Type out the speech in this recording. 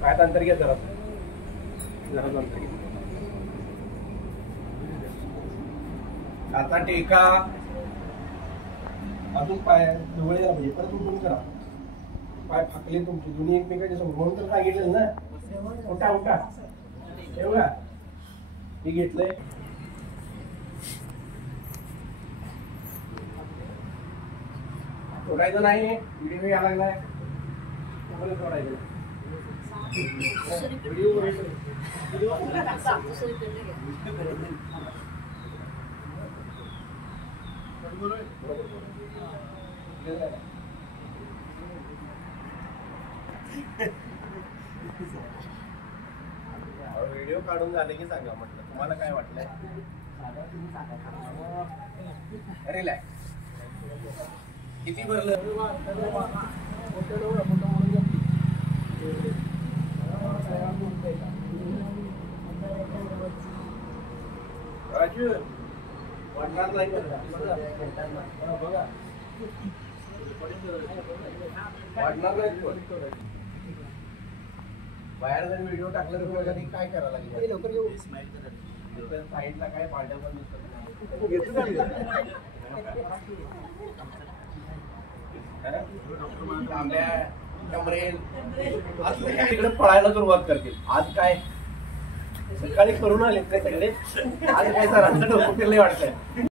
काय अंतर घ्या जरा अंतर घ्या. आता टेका अजून पाय जवळ यायला पाहिजे. परत उठून करा. पाय फाकले तुमचे दोन्ही एकमेकांच्या समोर. म्हणून तर सांगितलं ना, उठा उठा. एवढा हे घेतलंय. सोडायचं नाही. व्हिडिओ यायला लागलाय. सोडायचं व्हिडिओ काढून झाले की सांगा म्हटलं. तुम्हाला काय वाटलंय? रिलॅक्स. किती भरलं? राजू वाटणार नाही बघा. वाटणार नाही. बाहेर जर व्हिडिओ टाकला तर काय करायला लागेल? लवकर येऊ. साईडला काय पार्ट्या पण दिसत तिकडे पळायला सुरुवात करतील. आज काय सकाळी करून आले काय सगळे? आज काय सरांचं डोकं वाटतंय.